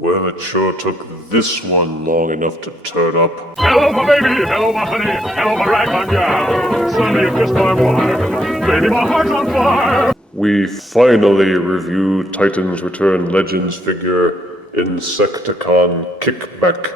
Well, it sure took this one long enough to turn up. Hello, my baby. Hello, my honey. Hello, my ragtime gal. Suddenly you kissed my wife. Baby, my heart's on fire. We finally review Titan's Return Legends figure Insecticon Kickback.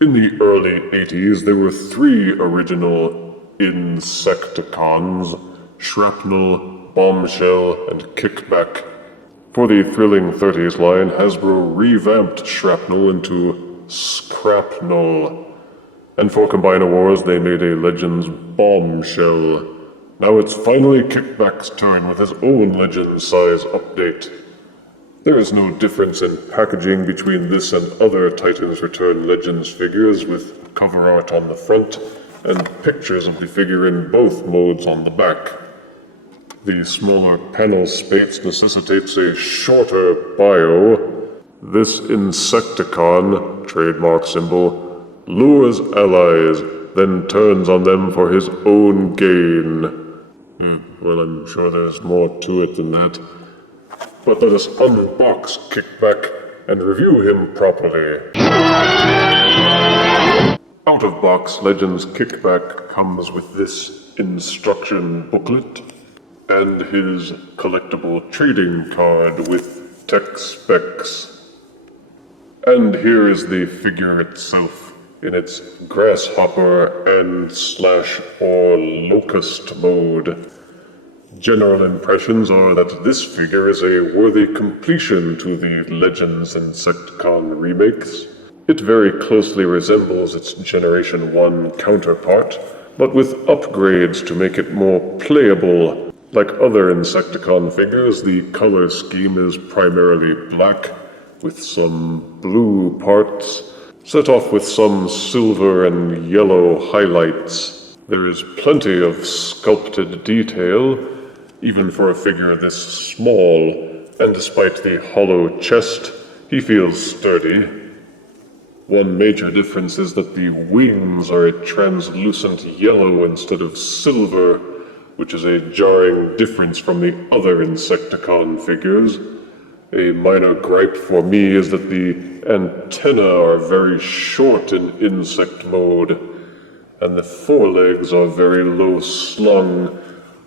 In the early 80s, there were 3 original Insecticons: Shrapnel, Bombshell, and Kickback. For the thrilling 30s line, Hasbro revamped Shrapnel into Scrapnel. And for Combiner Wars, they made a Legends Bombshell. Now it's finally Kickback's turn with his own Legends size update. There is no difference in packaging between this and other Titan's Return Legends figures, with cover art on the front and pictures of the figure in both modes on the back. The smaller panel space necessitates a shorter bio. This Insecticon, trademark symbol, lures allies, then turns on them for his own gain. Well, I'm sure there's more to it than that. But let us unbox Kickback and review him properly. Out of box, Legends Kickback comes with this instruction booklet and his collectible trading card with tech specs. And here is the figure itself in its grasshopper and /or locust mode. General impressions are that this figure is a worthy completion to the Legends Insecticon remakes. It very closely resembles its Generation 1 counterpart, but with upgrades to make it more playable. Like other Insecticon figures, the color scheme is primarily black, with some blue parts, set off with some silver and yellow highlights. There is plenty of sculpted detail, even for a figure this small, and despite the hollow chest, he feels sturdy. One major difference is that the wings are a translucent yellow instead of silver, which is a jarring difference from the other Insecticon figures. A minor gripe for me is that the antennae are very short in insect mode, and the forelegs are very low slung,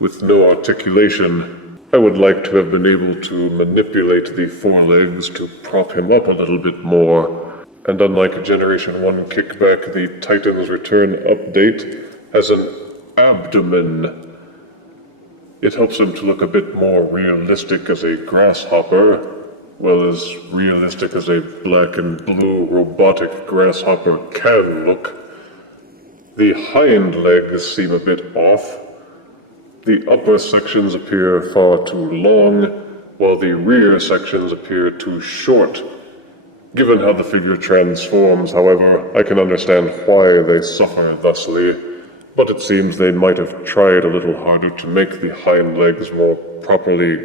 with no articulation. I would like to have been able to manipulate the forelegs to prop him up a little bit more. And unlike Generation 1 Kickback, the Titan's Return update has an abdomen. It helps him to look a bit more realistic as a grasshopper, well, as realistic as a black and blue robotic grasshopper can look. The hind legs seem a bit off. The upper sections appear far too long, while the rear sections appear too short. Given how the figure transforms, however, I can understand why they suffer thusly, but it seems they might have tried a little harder to make the hind legs more properly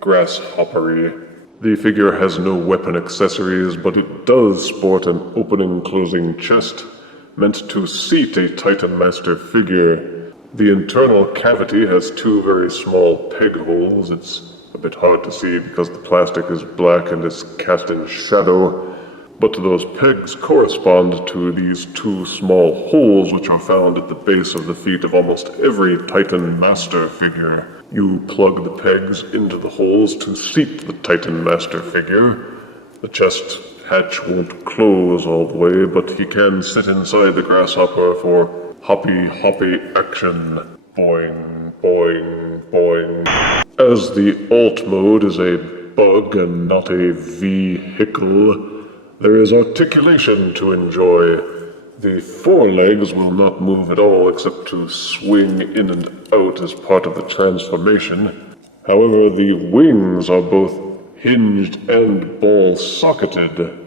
grasshoppery. The figure has no weapon accessories, but it does sport an opening-closing chest, meant to seat a Titan Master figure. The internal cavity has 2 very small peg holes. It's a bit hard to see because the plastic is black and is cast in shadow, but those pegs correspond to these 2 small holes which are found at the base of the feet of almost every Titan Master figure. You plug the pegs into the holes to seat the Titan Master figure. The chest hatch won't close all the way, but he can sit inside the grasshopper for hoppy action. Boing, boing, boing. As the alt mode is a bug and not a vehicle, there is articulation to enjoy. The forelegs will not move at all except to swing in and out as part of the transformation. However, the wings are both hinged and ball-socketed,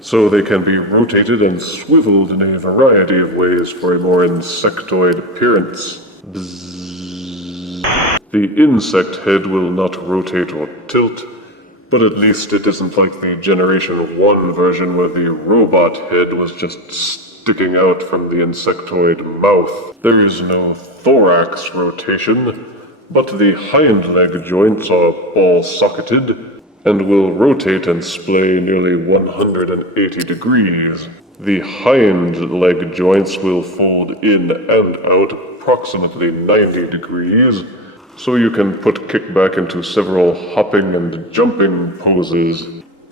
so they can be rotated and swiveled in a variety of ways for a more insectoid appearance. Bzzz. The insect head will not rotate or tilt, but at least it isn't like the Generation 1 version where the robot head was just sticking out from the insectoid mouth. There is no thorax rotation, but the hind leg joints are ball-socketed, and will rotate and splay nearly 180 degrees. The hind leg joints will fold in and out approximately 90 degrees, so you can put Kickback into several hopping and jumping poses.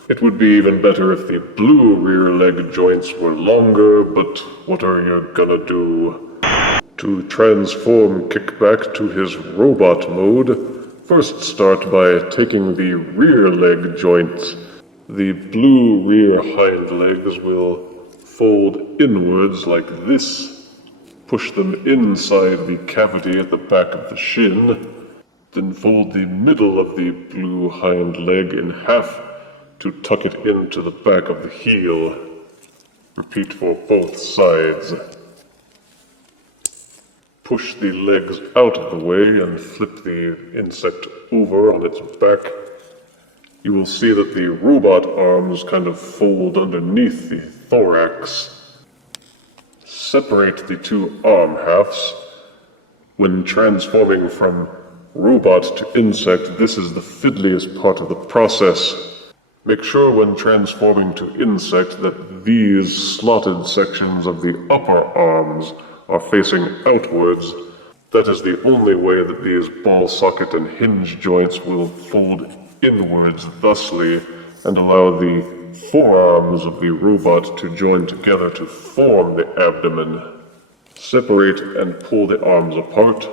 It would be even better if the blue rear leg joints were longer, but what are you gonna do? To transform Kickback to his robot mode, first start by taking the rear leg joints. The blue rear hind legs will fold inwards like this. Push them inside the cavity at the back of the shin, then fold the middle of the blue hind leg in half to tuck it into the back of the heel. Repeat for both sides. Push the legs out of the way and flip the insect over on its back. You will see that the robot arms kind of fold underneath the thorax. Separate the two arm halves. When transforming from robot to insect, this is the fiddliest part of the process. Make sure when transforming to insect that these slotted sections of the upper arms are facing outwards. That is the only way that these ball socket and hinge joints will fold inwards thusly and allow the forearms of the robot to join together to form the abdomen. Separate and pull the arms apart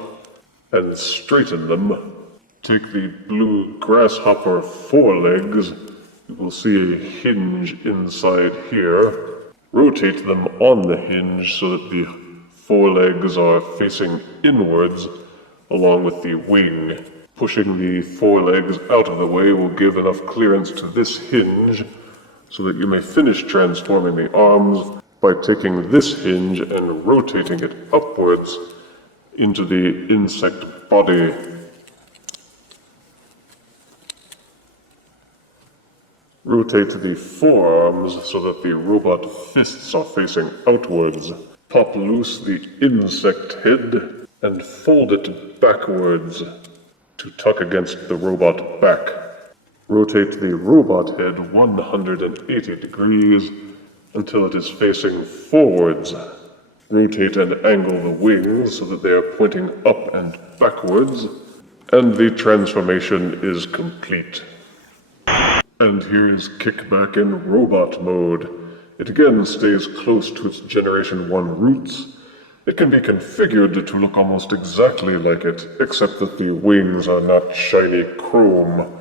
and straighten them. Take the blue grasshopper forelegs. You will see a hinge inside here. Rotate them on the hinge so that the forelegs are facing inwards along with the wing. Pushing the forelegs out of the way will give enough clearance to this hinge so that you may finish transforming the arms by taking this hinge and rotating it upwards into the insect body. Rotate the forearms so that the robot fists are facing outwards. Pop loose the insect head and fold it backwards to tuck against the robot back. Rotate the robot head 180 degrees until it is facing forwards. Rotate and angle the wings so that they are pointing up and backwards, and the transformation is complete. And here is Kickback in robot mode. It again stays close to its Generation 1 roots. It can be configured to look almost exactly like it, except that the wings are not shiny chrome.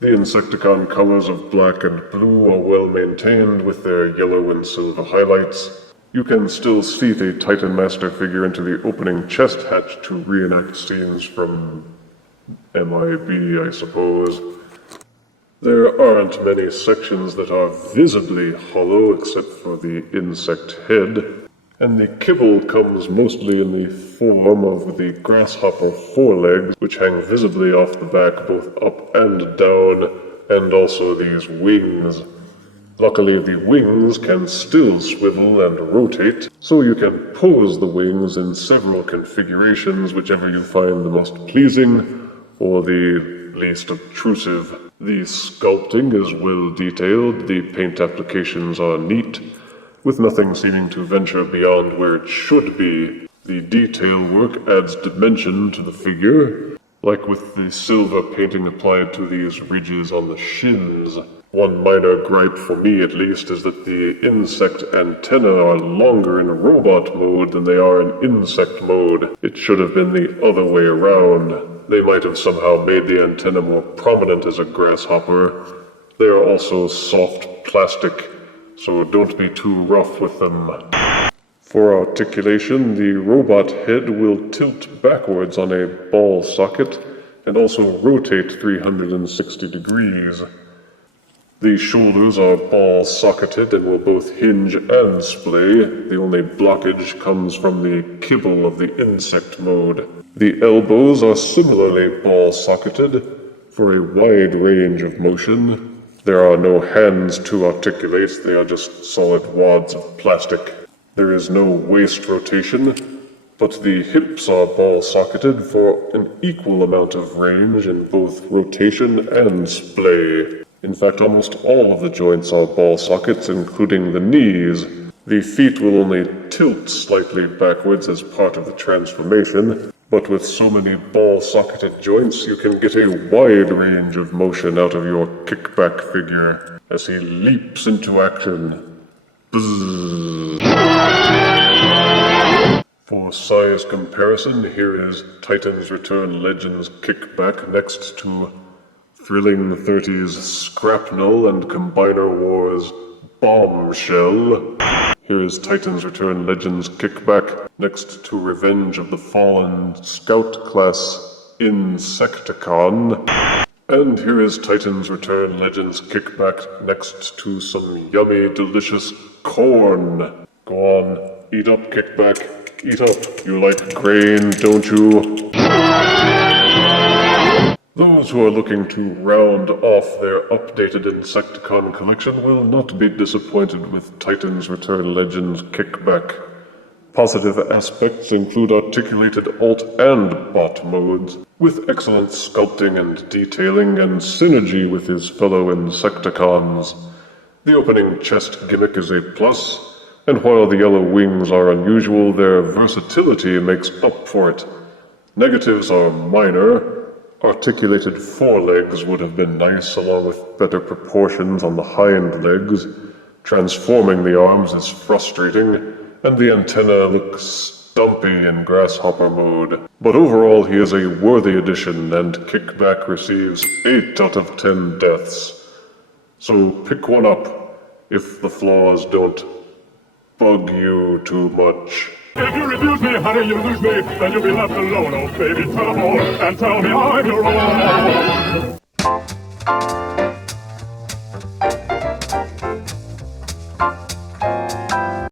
The Insecticon colors of black and blue are well maintained with their yellow and silver highlights. You can still see the Titan Master figure into the opening chest hatch to reenact scenes from MIB, I suppose. There aren't many sections that are visibly hollow except for the insect head, and the kibble comes mostly in the form of the grasshopper forelegs, which hang visibly off the back both up and down, and also these wings. Luckily, the wings can still swivel and rotate, so you can pose the wings in several configurations, whichever you find the most pleasing or the least obtrusive. The sculpting is well detailed, the paint applications are neat, with nothing seeming to venture beyond where it should be. The detail work adds dimension to the figure, like with the silver painting applied to these ridges on the shins. One minor gripe, for me at least, is that the insect antennae are longer in robot mode than they are in insect mode. It should have been the other way around. They might have somehow made the antenna more prominent as a grasshopper. They are also soft plastic, so don't be too rough with them. For articulation, the robot head will tilt backwards on a ball socket and also rotate 360 degrees. The shoulders are ball socketed and will both hinge and splay. The only blockage comes from the kibble of the insect mode. The elbows are similarly ball socketed for a wide range of motion. There are no hands to articulate, they are just solid wads of plastic. There is no waist rotation. but the hips are ball-socketed for an equal amount of range in both rotation and splay. In fact, almost all of the joints are ball sockets, including the knees. The feet will only tilt slightly backwards as part of the transformation, but with so many ball-socketed joints, you can get a wide range of motion out of your kickback figure as he leaps into action. Bzzz. For size comparison, here is Titans Return Legends Kickback next to Thrilling 30's Scrapnel and Combiner Wars Bombshell. Here is Titans Return Legends Kickback next to Revenge of the Fallen Scout Class Insecticon. And here is Titans Return Legends Kickback next to some yummy, delicious corn. Go on, eat up, Kickback. Eat up. You like grain, don't you? Those who are looking to round off their updated Insecticon collection will not be disappointed with Titans Return Legends Kickback. Positive aspects include articulated alt and bot modes, with excellent sculpting and detailing and synergy with his fellow Insecticons. The opening chest gimmick is a plus, and while the yellow wings are unusual, their versatility makes up for it. Negatives are minor. Articulated forelegs would have been nice, along with better proportions on the hind legs. Transforming the arms is frustrating, and the antennae look stumpy in grasshopper mode. But overall, he is a worthy addition, and Kickback receives 8 out of 10 deaths. So pick one up, if the flaws don't bug you too much. If you refuse me, honey, you lose me, then you'll be left alone. Oh, baby, tell them all, and tell me I'm your own.